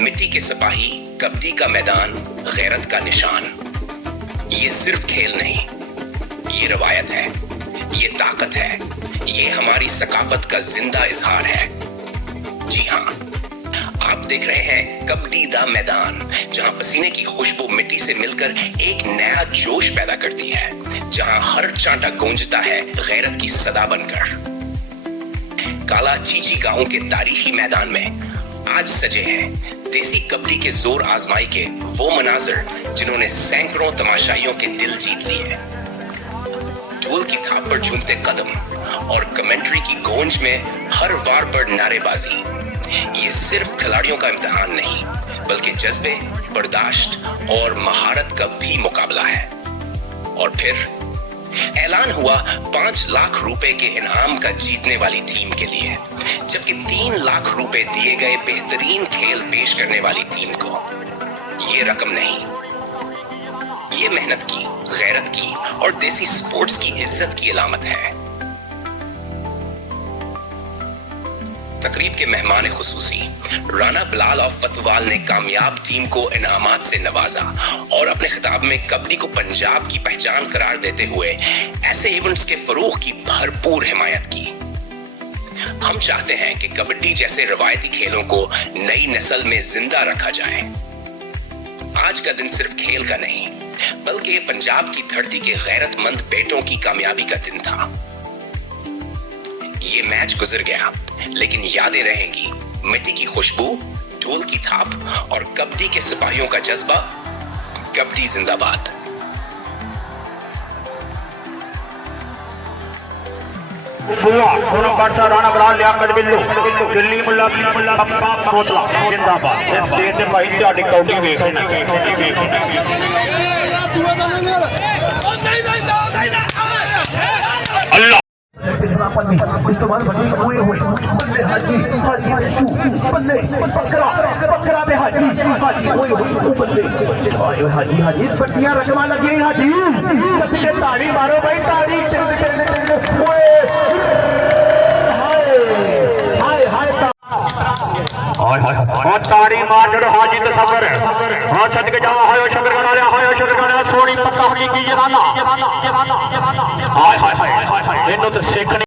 मिट्टी के सिपाही, कबड्डी का मैदान, गैरत का निशान। ये सिर्फ खेल नहीं, ये रवायत है, ये ताकत है, ये हमारी सकाफत का जिंदा इजहार है। जी हाँ, आप देख रहे हैं कबड्डी दा मैदान, जहां पसीने की खुशबू मिट्टी से मिलकर एक नया जोश पैदा करती है, जहां हर चांटा गूंजता है गैरत की सदा बनकर। काला चीची गांव के तारीखी मैदान में आज सजे हैं देसी कबड्डी के जोर आजमाई के वो मनाजिर जिन्होंने सैकड़ों तमाशाइयों के दिल जीत लिए। ढोल की थाप पर झूमते कदम और कमेंट्री की गूंज में हर वार पर नारेबाजी। ये सिर्फ खिलाड़ियों का इम्तिहान नहीं, बल्कि जज्बे, बर्दाश्त और महारत का भी मुकाबला है। और फिर ऐलान हुआ 5 लाख रुपए के इनाम का जीतने वाली टीम के लिए, जबकि 3 लाख रुपए दिए गए बेहतरीन खेल पेश करने वाली टीम को। ये रकम नहीं, ये मेहनत की, गैरत की और देसी स्पोर्ट्स की इज्जत की अलामत है। तकरीब के मेहमान खुसूसी राना बिलाल ऑफ फतवाल ने कामयाब टीम को इनामात से नवाजा और अपने खिताब में कबड्डी को पंजाब की पहचान करार देते हुए ऐसे इवेंट्स के फरोग की भरपूर हिमायत की। हम चाहते हैं कि कबड्डी जैसे रवायती खेलों को नई नस्ल में जिंदा रखा जाए। आज का दिन सिर्फ खेल का नहीं, बल्कि पंजाब की धरती के गैरतमंद बेटों की कामयाबी का दिन था। ये मैच गुजर गया, लेकिन यादें रहेंगी। मिट्टी की खुशबू, ढोल की थाप और कबड्डी के सिपाहियों का जज्बा। कबड्डी जिंदाबाद। राणा बिलाल लियाकत बिल्लू दिल्ली मुल्ला कोतला जिंदाबाद। इस भाई ਤੁਹਾਡੀ ਕਾਊਂਟਿੰਗ ਵੇਖ अल्लाह हाजी पट्टियां रकमा लगी हाजी, ताड़ी मारो भाई ताड़ी। ताड़ी मार हाजी तस्वर हाँ छत के जावा हायो शकर सोनी पक्का होगी की जवाना हाय हाय हाय हाय हाय इन्हों तो सीखने